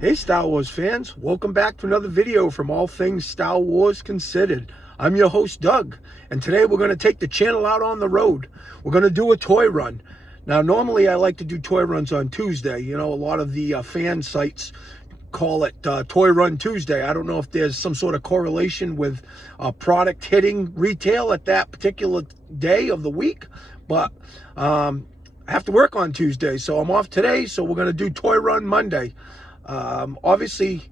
Hey Star Wars fans, welcome back to another video from All Things Star Wars Considered. I'm your host Doug, and today we're going to take the channel out on the road. We're going to do a toy run. Now normally I like to do toy runs on Tuesday. You know, a lot of the fan sites call it Toy Run Tuesday. I don't know if there's some sort of correlation with product hitting retail at that particular day of the week, but I have to work on Tuesday, so I'm off today, so we're going to do Toy Run Monday. Obviously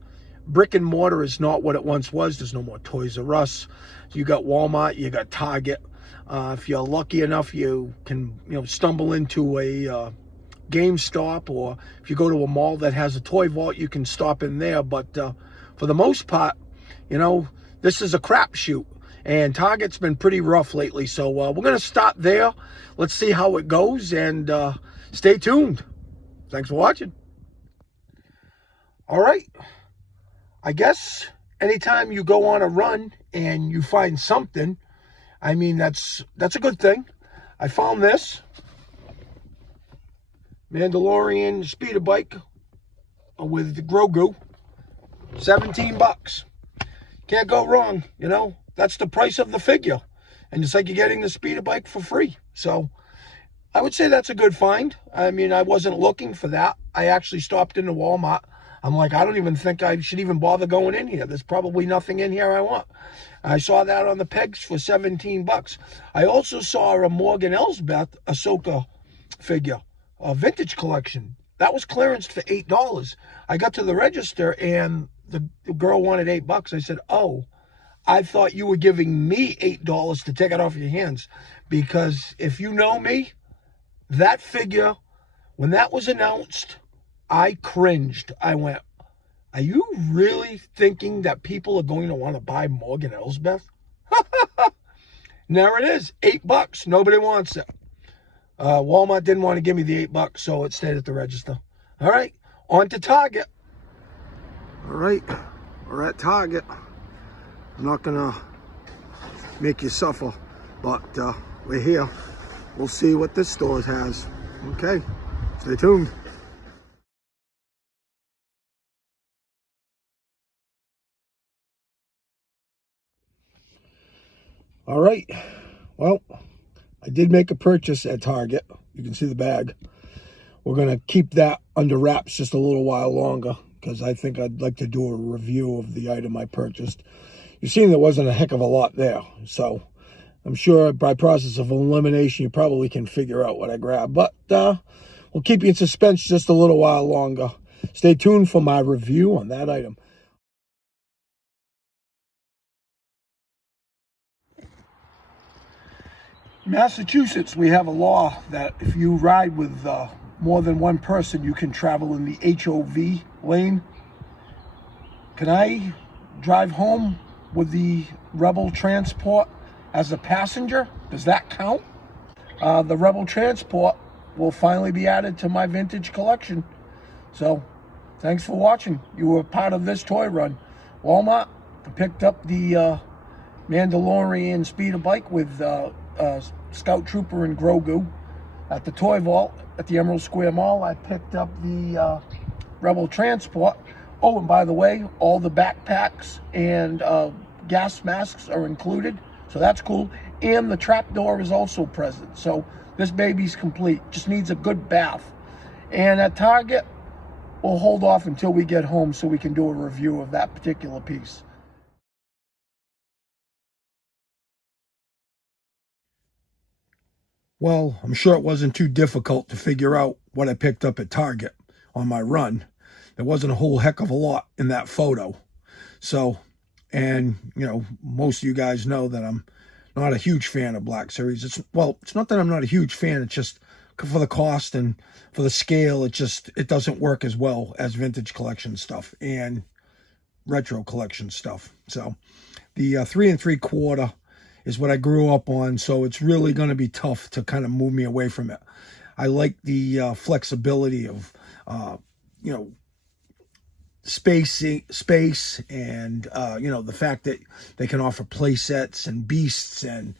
brick and mortar is not what it once was. There's no more Toys R Us. You got Walmart, you got Target. If you're lucky enough, you can stumble into a GameStop, or if you go to a mall that has a toy vault, you can stop in there. But for the most part, this is a crapshoot, and Target's been pretty rough lately. So we're going to stop there. Let's see how it goes, and stay tuned. Thanks for watching. All right, I guess anytime you go on a run and you find something, I mean, that's a good thing. I found this Mandalorian speeder bike with the Grogu, 17 bucks. Can't go wrong, that's the price of the figure. And it's like you're getting the speeder bike for free. So I would say that's a good find. I mean, I wasn't looking for that. I actually stopped into Walmart. I'm like, I don't even think I should even bother going in here. There's probably nothing in here I want. I saw that on the pegs for 17 bucks. I also saw a Morgan Elsbeth Ahsoka figure, a vintage collection. That was clearanced for $8. I got to the register and the girl wanted $8. I said, oh, I thought you were giving me $8 to take it off your hands. Because if you know me, that figure, when that was announced, I cringed. I went, are you really thinking that people are going to want to buy Morgan Elsbeth? There it is, $8. Nobody wants it. Walmart didn't want to give me the $8, so it stayed at the register. All right, on to Target. All right, we're at Target. I'm not gonna make you suffer, but we're here. We'll see what this store has. Okay, stay tuned. All right, well, I did make a purchase at Target. You can see the bag. We're going to keep that under wraps just a little while longer because I think I'd like to do a review of the item I purchased. You've seen there wasn't a heck of a lot there, so I'm sure by process of elimination you probably can figure out what I grabbed. But we'll keep you in suspense just a little while longer. Stay tuned for my review on that item. Massachusetts, we have a law that if you ride with more than one person, you can travel in the HOV lane. Can I drive home with the Rebel Transport as a passenger? Does that count? The Rebel Transport will finally be added to my vintage collection. So, thanks for watching. You were part of this toy run. Walmart picked up the Mandalorian speeder bike with Scout Trooper and Grogu. At the Toy Vault at the Emerald Square Mall, I picked up the Rebel Transport. Oh, and by the way, all the backpacks and gas masks are included, so that's cool. And the trapdoor is also present, so this baby's complete. Just needs a good bath. And at Target, we'll hold off until we get home so we can do a review of that particular piece. Well, I'm sure it wasn't too difficult to figure out what I picked up at Target on my run. There wasn't a whole heck of a lot in that photo. So, and, most of you guys know that I'm not a huge fan of Black Series. It's not that I'm not a huge fan. It's just for the cost and for the scale, it doesn't work as well as vintage collection stuff and retro collection stuff. So, the 3 3/4 is what I grew up on, so it's really going to be tough to kind of move me away from it. I like the flexibility of, space and, the fact that they can offer play sets and beasts and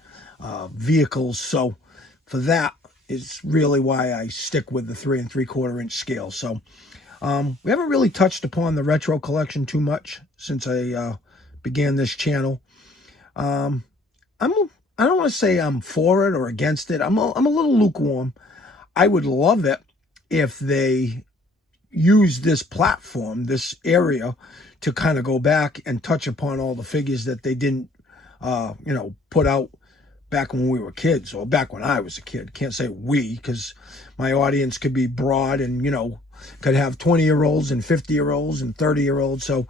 vehicles. So for that, is really why I stick with the 3 3/4 inch scale. So we haven't really touched upon the retro collection too much since I began this channel. I don't want to say I'm for it or against it. I'm a little lukewarm. I would love it if they use this platform, this area, to kind of go back and touch upon all the figures that they didn't, put out back when we were kids, or back when I was a kid. Can't say we, because my audience could be broad and, could have 20-year-olds and 50-year-olds and 30-year-olds. So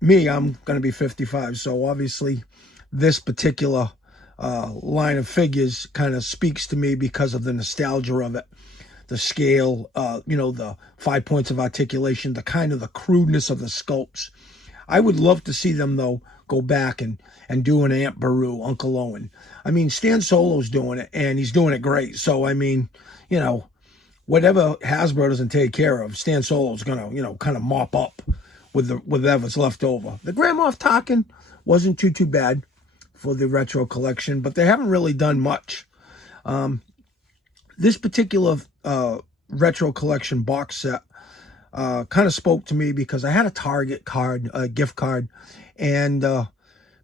me, I'm going to be 55. So obviously this particular line of figures kind of speaks to me because of the nostalgia of it. The scale, the 5 points of articulation, the kind of the crudeness of the sculpts. I would love to see them, though, go back and do an Aunt Beru, Uncle Owen. I mean, Stan Solo's doing it, and he's doing it great. So, I mean, whatever Hasbro doesn't take care of, Stan Solo's going to, kind of mop up with whatever's left over. The Grand Moff Tarkin wasn't too bad for the retro collection, but they haven't really done much. This particular retro collection box set kind of spoke to me because I had a Target card, a gift card, and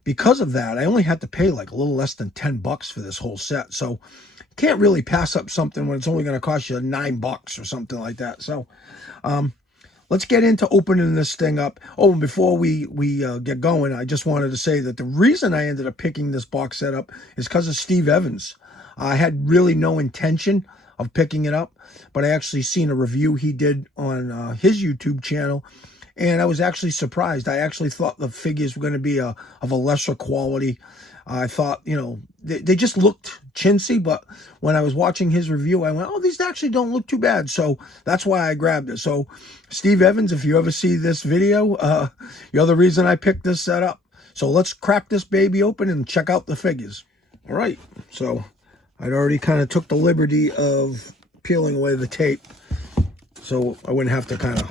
because of that, I only had to pay like a little less than $10 for this whole set. So you can't really pass up something when it's only going to cost you $9 or something like that. So let's get into opening this thing up. Oh, and before we get going, I just wanted to say that the reason I ended up picking this box set up is because of Steve Evans. I had really no intention of picking it up, but I actually seen a review he did on his YouTube channel, and I was actually surprised. I actually thought the figures were going to be of a lesser quality. I thought, they just looked chintzy, but when I was watching his review, I went, oh, these actually don't look too bad. So that's why I grabbed it. So Steve Evans, if you ever see this video, you're the reason I picked this set up. So let's crack this baby open and check out the figures. All right, so I'd already kind of took the liberty of peeling away the tape so I wouldn't have to kind of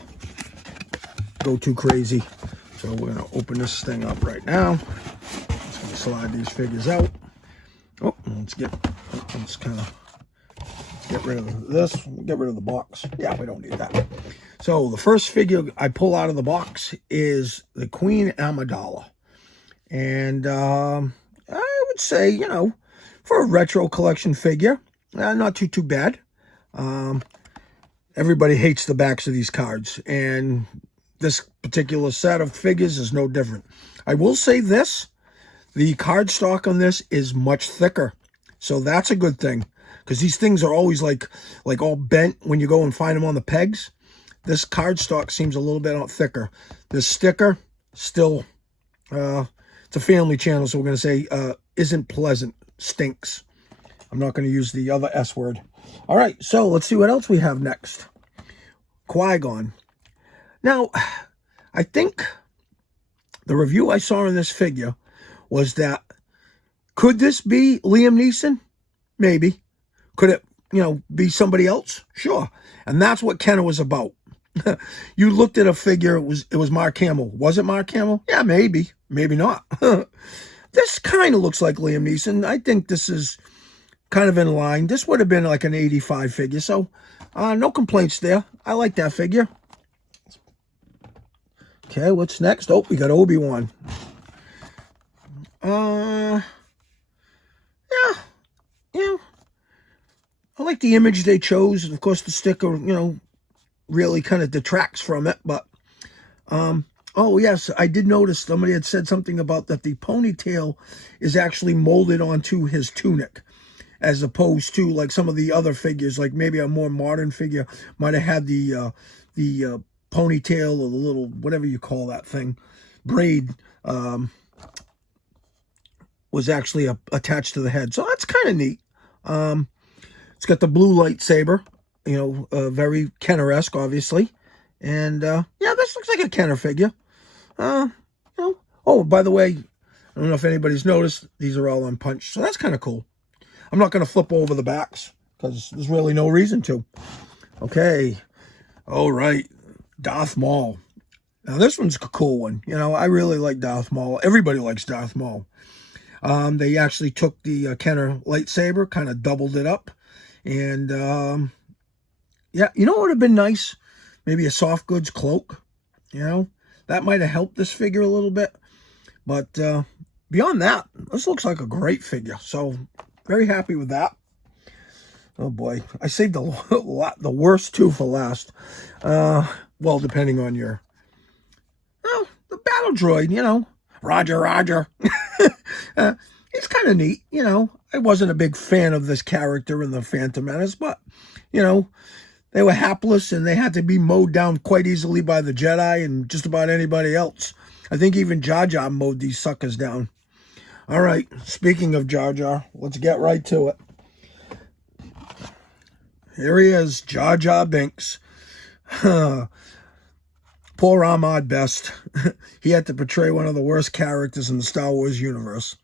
go too crazy. So we're going to open this thing up right now. Just going to slide these figures out. Oh, let's kind of get rid of this. Get rid of the box. Yeah, we don't need that. So the first figure I pull out of the box is the Queen Amidala. And I would say, for a retro collection figure, not too bad. Everybody hates the backs of these cards, and this particular set of figures is no different. I will say this, the cardstock on this is much thicker, so that's a good thing, because these things are always like all bent when you go and find them on the pegs. This cardstock seems a little bit thicker. This sticker, still, it's a family channel, so we're going to say isn't pleasant. Stinks. I'm not going to use the other S word. All right, so let's see what else we have next. Qui-Gon. Now, I think the review I saw on this figure was that, could this be Liam Neeson? Maybe. Could it, be somebody else? Sure. And that's what Kenner was about. You looked at a figure, it was Mark Hamill. Was it Mark Hamill? Yeah, maybe. Maybe not. This kind of looks like Liam Neeson. I think this is kind of in line. This would have been like an 85 figure, so no complaints there. I like that figure. Okay, what's next? Oh, we got Obi-Wan. Yeah. I like the image they chose. Of course, the sticker, really kind of detracts from it, but oh, yes, I did notice somebody had said something about that the ponytail is actually molded onto his tunic, as opposed to like some of the other figures, like maybe a more modern figure might have had the ponytail or the little, whatever you call that thing, braid, was actually attached to the head. So that's kind of neat. It's got the blue lightsaber, very Kenner-esque, obviously. And, yeah, this looks like a Kenner figure. Oh, by the way, I don't know if anybody's noticed, these are all unpunched, so that's kind of cool. I'm not going to flip over the backs, because there's really no reason to. Okay, all right, Darth Maul. Now, this one's a cool one. I really like Darth Maul. Everybody likes Darth Maul. They actually took the Kenner lightsaber, kind of doubled it up. And, yeah, you know what would have been nice? Maybe a soft goods cloak, you know? That might have helped this figure a little bit. But beyond that, this looks like a great figure. So, very happy with that. Oh, boy. I saved the worst two for last. Well, depending on your... Oh, the battle droid, you know. Roger, Roger. It's kind of neat, you know. I wasn't a big fan of this character in the Phantom Menace, but, you know, they were hapless and they had to be mowed down quite easily by the Jedi and just about anybody else. I think even Jar Jar mowed these suckers down. All right, speaking of Jar Jar, let's get right to it. Here he is, Jar Jar Binks. Poor Ahmad Best. He had to portray one of the worst characters in the Star Wars universe.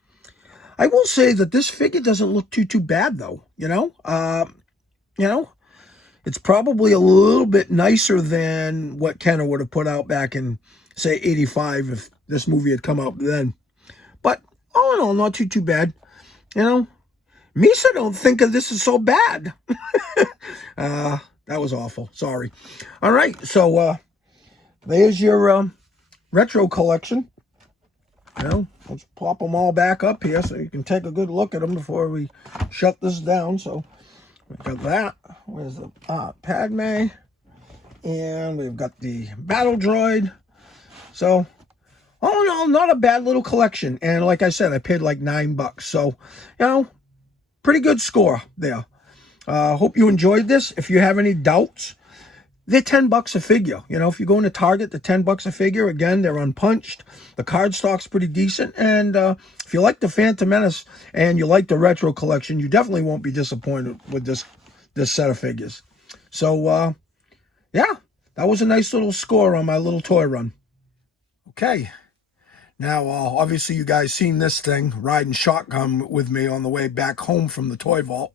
I will say that this figure doesn't look too bad, though. You know, it's probably a little bit nicer than what Kenner would have put out back in, say, 85 if this movie had come out then. But all in all, not too bad. You know, Misa don't think of this as so bad. That was awful. Sorry. All right, so there's your retro collection. You know, let's plop them all back up here so you can take a good look at them before we shut this down. So we've got that. Where's the Padme? And we've got the battle droid. So, all in all, not a bad little collection. And like I said, I paid like $9. So, you know, pretty good score there. Hope you enjoyed this. If you have any doubts, they're $10 a figure. You know, if you go into Target, they're $10 a figure. Again, they're unpunched. The card stock's pretty decent. And if you like the Phantom Menace and you like the retro collection, you definitely won't be disappointed with this set of figures. So, yeah, that was a nice little score on my little toy run. Okay. Now, obviously, you guys seen this thing riding shotgun with me on the way back home from the toy vault.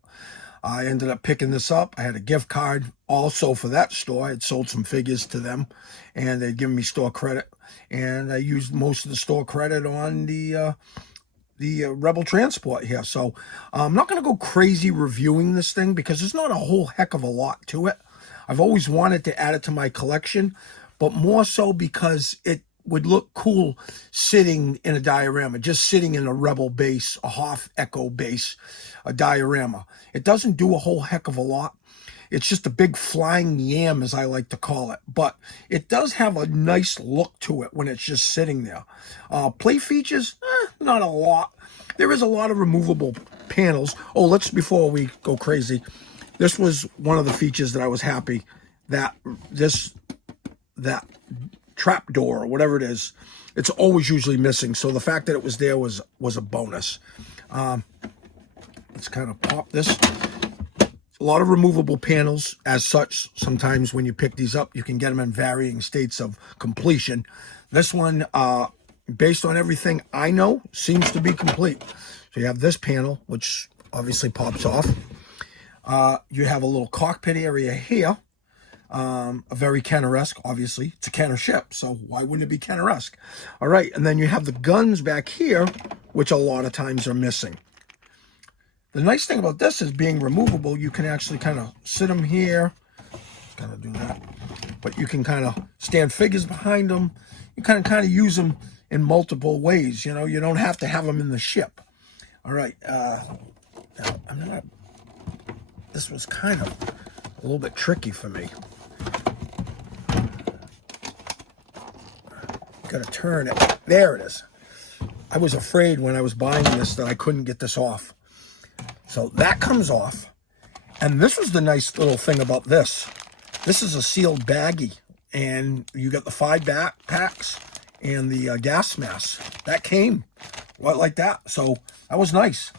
I ended up picking this up. I had a gift card also for that store. I had sold some figures to them, and they'd given me store credit. And I used most of the store credit on the Rebel Transport here. So I'm not going to go crazy reviewing this thing because there's not a whole heck of a lot to it. I've always wanted to add it to my collection, but more so because it would look cool sitting in a diorama, just sitting in a Rebel base, a Hoth Echo base, a diorama. It doesn't do a whole heck of a lot. It's just a big flying yam, as I like to call it. But it does have a nice look to it when it's just sitting there. Play features, not a lot. There is a lot of removable panels. Oh, before we go crazy, this was one of the features that I was happy that that trap door or whatever it is, it's always usually missing. So the fact that it was there was a bonus. Let's kind of pop this. A lot of removable panels as such. Sometimes when you pick these up, you can get them in varying states of completion. This one, based on everything I know, seems to be complete. So you have this panel, which obviously pops off. You have a little cockpit area here. A very Kenner-esque, obviously. It's a Kenner ship, so why wouldn't it be Kenner-esque? All right, and then you have the guns back here, which a lot of times are missing. The nice thing about this is being removable, you can actually kind of sit them here. Kind of do that. But you can kind of stand figures behind them. You kind of use them in multiple ways. You know, you don't have to have them in the ship. All right. Now, this was kind of a little bit tricky for me. Got to turn it. There it is. I was afraid when I was buying this that I couldn't get this off. So that comes off. And this was the nice little thing about this. This is a sealed baggie. And you got the 5 backpacks and the gas mask. That came like that. So that was nice.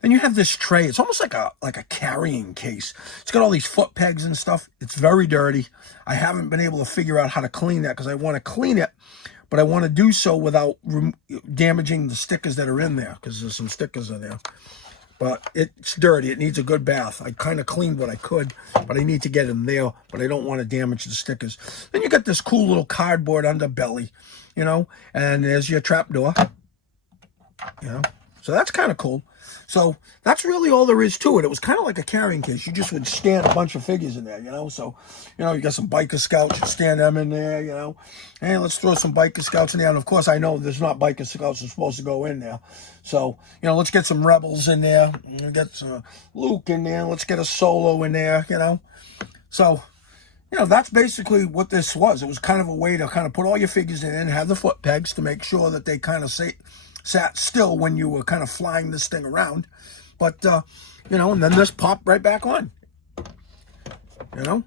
Then you have this tray. It's almost like a carrying case. It's got all these foot pegs and stuff. It's very dirty. I haven't been able to figure out how to clean that because I want to clean it, but I want to do so without damaging the stickers that are in there because there's some stickers in there. But it's dirty. It needs a good bath. I kind of cleaned what I could, but I need to get in there, but I don't want to damage the stickers. Then you got this cool little cardboard underbelly, you know, and there's your trap door, you know. So that's kind of cool. So that's really all there is to it. It was kind of like a carrying case. You just would stand a bunch of figures in there, you know. So, you know, you got some Biker Scouts, you stand them in there, you know. Hey, let's throw some Biker Scouts in there. And of course, I know there's not Biker Scouts that are supposed to go in there. So, you know, let's get some Rebels in there. Get some Luke in there. Let's get a Solo in there, you know. So, you know, that's basically what this was. It was kind of a way to kind of put all your figures in and have the foot pegs to make sure that they kind of sat still when you were kind of flying this thing around. But, you know, and then this popped right back on. You know,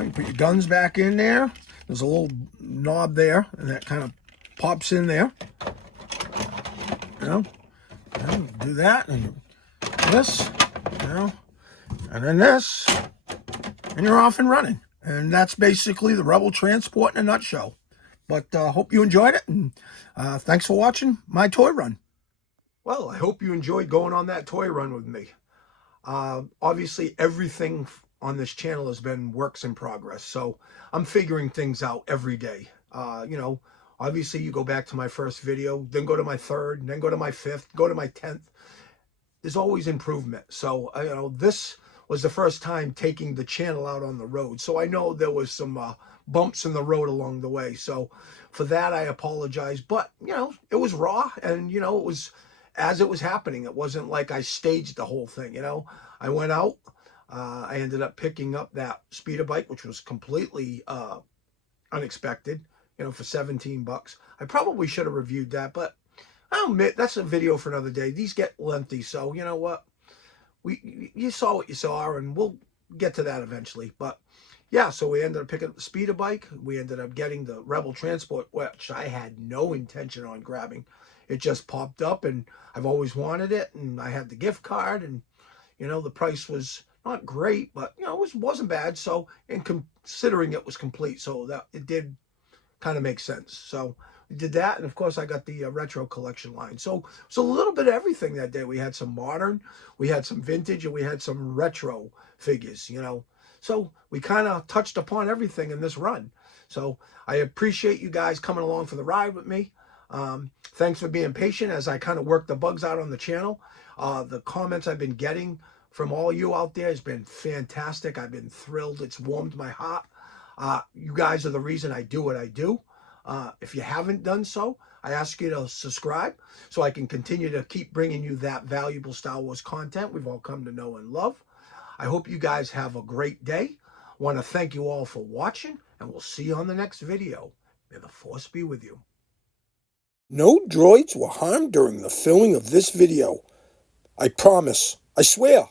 you put your guns back in there. There's a little knob there, and that kind of pops in there. You know, do that, and this, you know, and then this, and you're off and running. And that's basically the Rebel Transport in a nutshell. But hope you enjoyed it, and thanks for watching my toy run. Well, I hope you enjoyed going on that toy run with me. Obviously, everything on this channel has been works in progress, so I'm figuring things out every day. You know, obviously, you go back to my first video, then go to my third, and then go to my fifth, go to my 10th. There's always improvement. So, you know, this was the first time taking the channel out on the road. So I know there was some bumps in the road along the way. So for that, I apologize. But, you know, it was raw, and, you know, it was as it was happening. It wasn't like I staged the whole thing, you know. I went out. I ended up picking up that speeder bike, which was completely unexpected, you know, for 17 bucks. I probably should have reviewed that, but I'll admit that's a video for another day. These get lengthy, so you know what? You saw what you saw, and we'll get to that eventually. But yeah, so we ended up picking up the speeder bike. We ended up getting the Rebel Transport, which I had no intention on grabbing. It just popped up, and I've always wanted it, and I had the gift card, and you know, the price was not great, but you know, it wasn't bad. So, and considering it was complete, so that it did kind of make sense. So we did that, and of course I got the retro collection line. So a little bit of everything that day. We had some modern, we had some vintage, and we had some retro figures, you know. So we kind of touched upon everything in this run. So I appreciate you guys coming along for the ride with me. Thanks for being patient as I kind of work the bugs out on the channel. The comments I've been getting from all you out there has been fantastic. I've been thrilled. It's warmed my heart. You guys are the reason I do what I do. If you haven't done so, I ask you to subscribe so I can continue to keep bringing you that valuable Star Wars content we've all come to know and love. I hope you guys have a great day. I want to thank you all for watching, and we'll see you on the next video. May the Force be with you. No droids were harmed during the filming of this video. I promise. I swear.